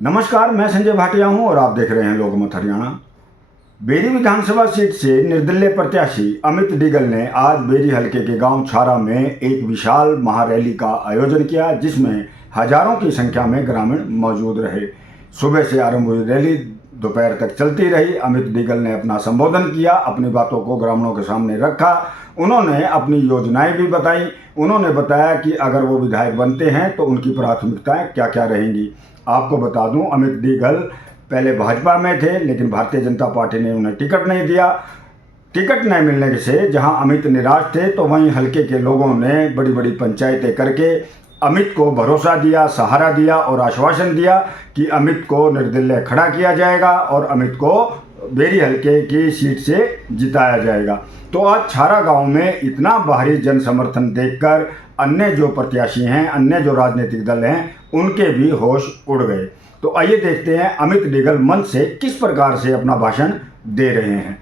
नमस्कार, मैं संजय भाटिया हूं और आप देख रहे हैं लोकमत हरियाणा। बेरी विधानसभा सीट से निर्दलीय प्रत्याशी अमित डिगल ने आज बेरी हलके के गांव छारा में एक विशाल महारैली का आयोजन किया, जिसमें हजारों की संख्या में ग्रामीण मौजूद रहे। सुबह से आरंभ हुई रैली दोपहर तक चलती रही। अमित डिगल ने अपना संबोधन किया, अपनी बातों को ग्रामीणों के सामने रखा। उन्होंने अपनी योजनाएं भी बताई। उन्होंने बताया कि अगर वो विधायक बनते हैं तो उनकी प्राथमिकताएं क्या क्या रहेंगी। आपको बता दूं, अमित डिगल पहले भाजपा में थे, लेकिन भारतीय जनता पार्टी ने उन्हें टिकट नहीं दिया। टिकट नहीं मिलने से जहां अमित निराश थे, तो वहीं हल्के के लोगों ने बड़ी बड़ी पंचायतें करके अमित को भरोसा दिया, सहारा दिया और आश्वासन दिया कि अमित को निर्दलीय खड़ा किया जाएगा और अमित को बेरी हल्के की सीट से जिताया जाएगा। तो आज छारा गांव में इतना भारी जन समर्थन देखकर अन्य जो प्रत्याशी हैं, अन्य जो राजनीतिक दल हैं, उनके भी होश उड़ गए। तो आइए देखते हैं अमित डिगल मंच से किस प्रकार से अपना भाषण दे रहे हैं।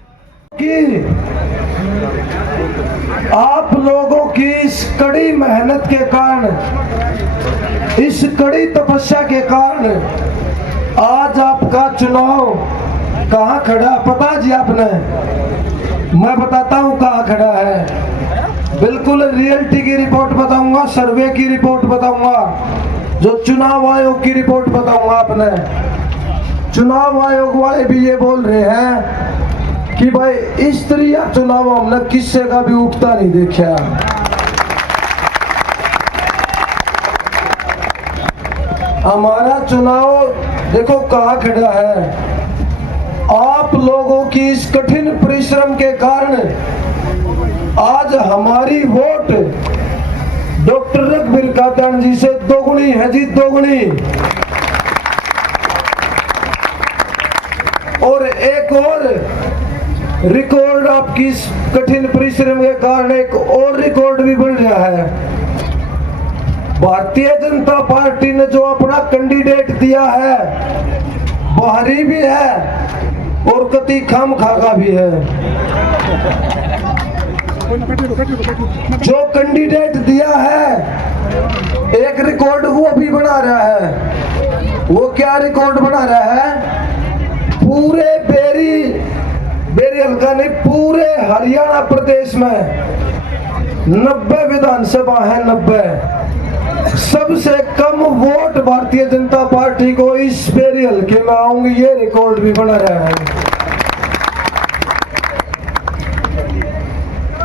कि आप लोगों की इस कड़ी मेहनत के कारण, इस कड़ी तपस्या के कारण आज आपका चुनाव कहाँ खड़ा पता जी आपने? मैं बताता हूँ कहाँ खड़ा है। बिल्कुल रियलिटी की रिपोर्ट बताऊंगा, सर्वे की रिपोर्ट बताऊंगा, जो चुनाव आयोग की रिपोर्ट बताऊंगा आपने। चुनाव आयोग वाले भी ये बोल रहे हैं कि भाई इस तरह चुनाव हमने किसी का भी उठता नहीं देखा। हमारा चुनाव देखो कहाँ खड़ा है। आप लोगों की इस कठिन परिश्रम के कारण आज हमारी वोट डॉक्टर रघुवीर कादयान जी से दोगुनी है जी, दोगुनी। और एक और रिकॉर्ड आपकी इस कठिन परिश्रम के कारण एक और रिकॉर्ड भी बन रहा है। भारतीय जनता पार्टी ने जो अपना कैंडिडेट दिया है, बाहरी भी है और कति खाम खाका भी है। जो कैंडिडेट दिया है एक रिकॉर्ड वो भी बना रहा है। वो क्या रिकॉर्ड बना रहा है? पूरे बेरी हल्का नहीं, पूरे हरियाणा प्रदेश में 90 विधानसभा है, 90 सबसे कम वोट भारतीय जनता पार्टी को इस बेरी हल्के में आऊंगी, ये रिकॉर्ड भी बना रहा है।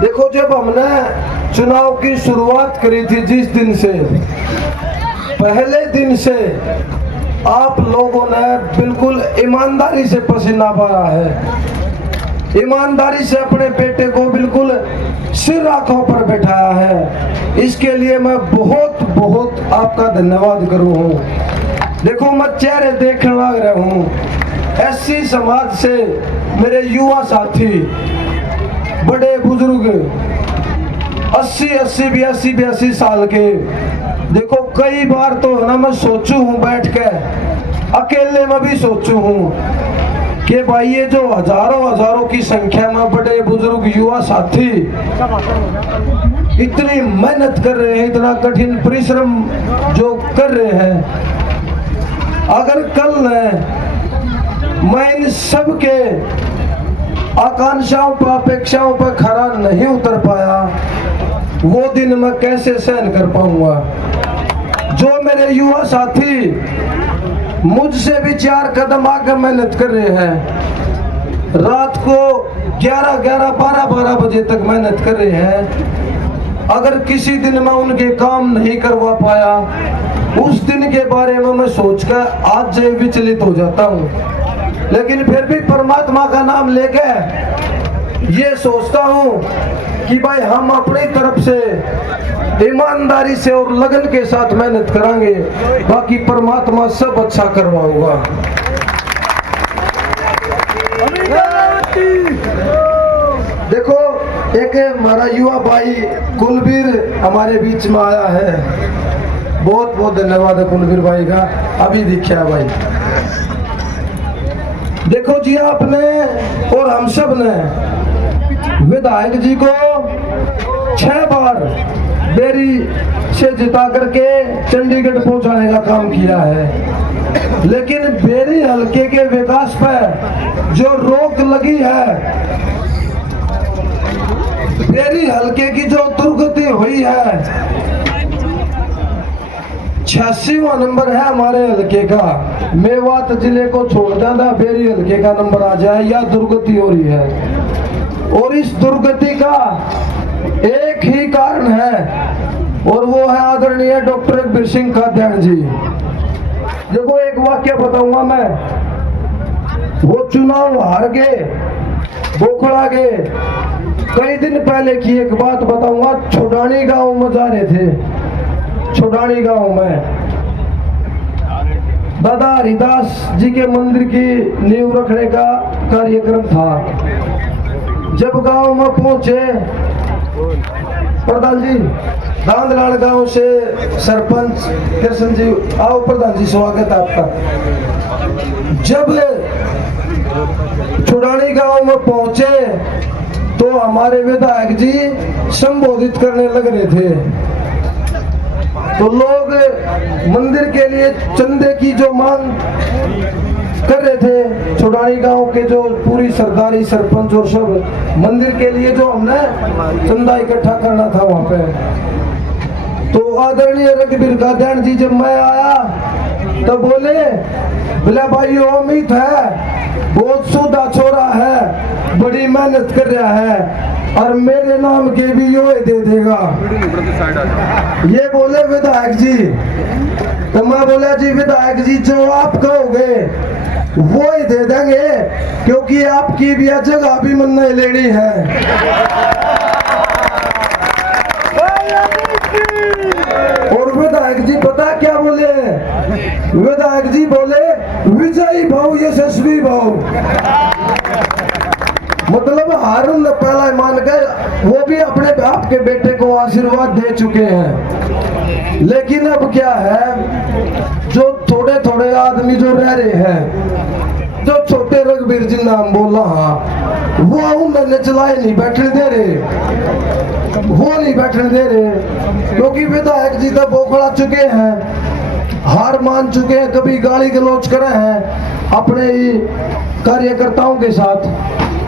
देखो, जब हमने चुनाव की शुरुआत करी थी, जिस दिन से, पहले दिन से आप लोगों ने बिल्कुल ईमानदारी से पसीना बहाया है, ईमानदारी से अपने बेटे को बिल्कुल सिर आंखों पर बैठाया है। इसके लिए मैं बहुत बहुत आपका धन्यवाद करूं हूं। देखो, मैं चेहरे देखने लग रहा हूं। एससी समाज से मेरे युवा साथी, बड़े बुजुर्ग 80 82 साल के। देखो, कई बार तो ना मैं सोचू हूँ बैठ के, अकेले में भी सोचू हूँ कि भाई ये जो हजारों की संख्या में बड़े बुजुर्ग युवा साथी इतनी मेहनत कर रहे हैं, इतना कठिन परिश्रम जो कर रहे हैं, अगर कल मैं इन सब के आकांक्षाओं पर, अपेक्षाओं पर खरा नहीं उतर पाया, वो दिन मैं कैसे सहन कर पाऊंगा। जो मेरे युवा साथी मुझसे भी 4 कदम आगे मेहनत कर रहे हैं, रात को 11 12 बजे तक मेहनत कर रहे हैं, अगर किसी दिन मैं उनके काम नहीं करवा पाया, उस दिन के बारे में मैं सोचकर आज से विचलित हो जाता हूँ। लेकिन फिर भी परमात्मा का नाम लेके ये सोचता हूँ कि भाई हम अपनी तरफ से ईमानदारी से और लगन के साथ मेहनत करेंगे, बाकी परमात्मा सब अच्छा करवाऊंगा। देखो, एक हमारा युवा भाई कुलबीर हमारे बीच में आया है, बहुत बहुत धन्यवाद है कुलबीर भाई का, अभी दिखा है भाई। देखो जी, आपने और हम सब ने विधायक जी को 6 बार बेरी से जिता करके चंडीगढ़ पहुंचाने का काम किया है, लेकिन हलके के विकास पर जो रोक लगी है, बेरी हलके की जो दुर्गति हुई है, 86वां नंबर है हमारे हलके का। मेवात जिले को छोड़ देना, बेरी हलके का नंबर आ जाए, या दुर्गति हो रही है। और इस दुर्गति का एक ही कारण है, और वो है आदरणीय डॉक्टर रघुवीर सिंह खाद्यान जी। देखो एक वाक्य बताऊंगा मैं, वो चुनाव हार गए, बोखड़ा गए। कई दिन पहले की एक बात बताऊंगा, छोडानी गांव में जा रहे थे। छोडानी गांव में दादा हरिदास जी के मंदिर की नींव रखने का कार्यक्रम था। जब गांव में पहुंचे, प्रधान जी दांदलाल गांव से सरपंच कृष्ण जी, आओ प्रधान जी, स्वागत है आपका। जब छुड़ानी गांव में पहुंचे तो हमारे विधायक जी संबोधित करने लग रहे थे। तो लोग मंदिर के लिए चंदे की जो मांग कर रहे थे, छुड़ानी गांव के जो पूरी सरदारी सरपंच और सब, मंदिर के लिए जो हमने चंदा इकट्ठा करना था वहां पे। तो आदरणीय रघुवीर खाद्यान जी जब मैं आया तो बोले, बोला भाई अमित है, बहुत सूधा छोरा है, बड़ी मेहनत कर रहा है, और मेरे नाम के भी यो दे देगा। ये बोले विधायक जी। तो मैं बोला जी विधायक जी जो आप कहोगे वो ही दे देंगे, क्योंकि आपकी भी जगह भी मन नहीं लेनी है। और विधायक जी पता क्या बोले? विधायक जी बोले विजयी भाव यशस्वी भाव, मतलब हारून ने पहला मान कर वो भी अपने बाप के बेटे को आशीर्वाद दे चुके हैं। लेकिन अब क्या है, जो थोड़े थोड़े आदमी जो रह रहे हैं, जो छोटे रघुवीर जी नाम बोला, हाँ वो उन्हें चलाए नहीं बैठने दे रहे, वो नहीं बैठने दे रहे, क्योंकि विधायक जी तो बोखला चुके हैं, हार मान चुके हैं, कभी गाली गलौज करे हैं अपने ही कार्यकर्ताओं के साथ,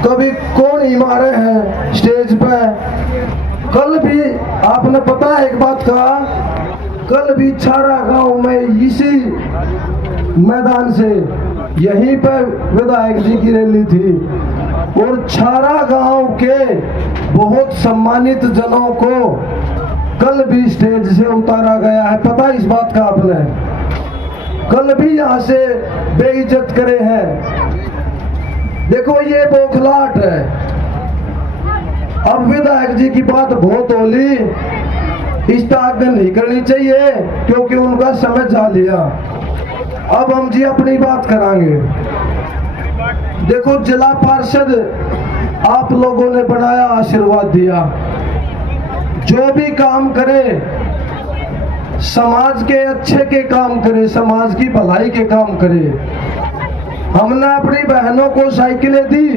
कभी कौन ही मारे हैं स्टेज पे। कल भी आपने पता है एक बात का, कल भी छारा गांव में इसी मैदान से यहीं पे विधायक जी की रैली थी, और छारा गांव के बहुत सम्मानित जनों को कल भी स्टेज से उतारा गया है। पता इस बात का आपने? कल भी यहाँ से बेइज्जत करे हैं। देखो ये बौखलाहट है। अब विधायक जी की बात बहुत होली, इस आगे नहीं करनी चाहिए, क्योंकि उनका समय जा लिया। अब हम जी अपनी बात करांगे। देखो जिला पार्षद आप लोगों ने बनाया, आशीर्वाद दिया, जो भी काम करे समाज के अच्छे के काम करे, समाज की भलाई के काम करे। हमने अपनी बहनों को साइकिलें दी,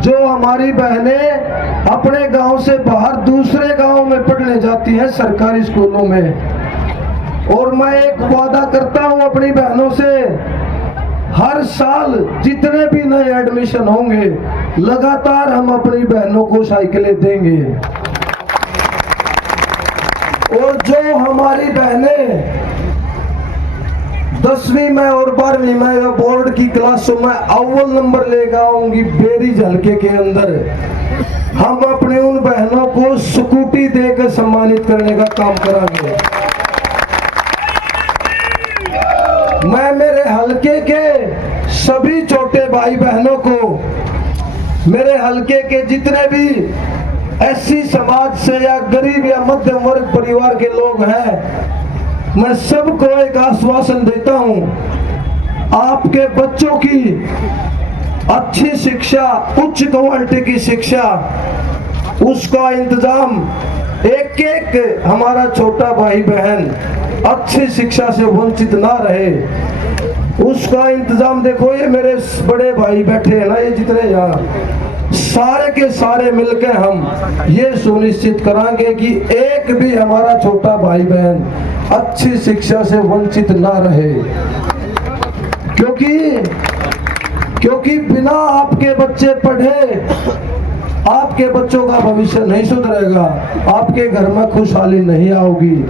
जो हमारी बहनें अपने गांव से बाहर दूसरे गांव में पढ़ने जाती हैं सरकारी स्कूलों में। और मैं एक वादा करता हूं अपनी बहनों से, हर साल जितने भी नए एडमिशन होंगे लगातार हम अपनी बहनों को साइकिलें देंगे। और जो हमारी बहनें 10वीं में और 12वीं में बोर्ड की क्लासों में अव्वल नंबर लेकर आऊंगी बेरी हलके के अंदर, हम अपनी उन बहनों को स्कूटी देकर सम्मानित करने का काम करेंगे। मैं मेरे हलके के सभी छोटे भाई बहनों को, मेरे हलके के जितने भी एससी समाज से या गरीब या मध्यम वर्ग परिवार के लोग हैं, मैं सबको एक आश्वासन देता हूं, आपके बच्चों की अच्छी शिक्षा, उच्च क्वालिटी की शिक्षा, उसका इंतजाम एक एक हमारा छोटा भाई बहन अच्छी शिक्षा से वंचित ना रहे, उसका इंतजाम। देखो ये मेरे बड़े भाई बैठे हैं ना, ये जितने यहाँ सारे के सारे मिलकर हम ये सुनिश्चित करांगे कि एक भी हमारा छोटा भाई बहन अच्छी शिक्षा से वंचित ना रहे। क्योंकि क्योंकि बिना आपके बच्चे पढ़े आपके बच्चों का भविष्य नहीं सुधरेगा, आपके घर में खुशहाली नहीं आओगी।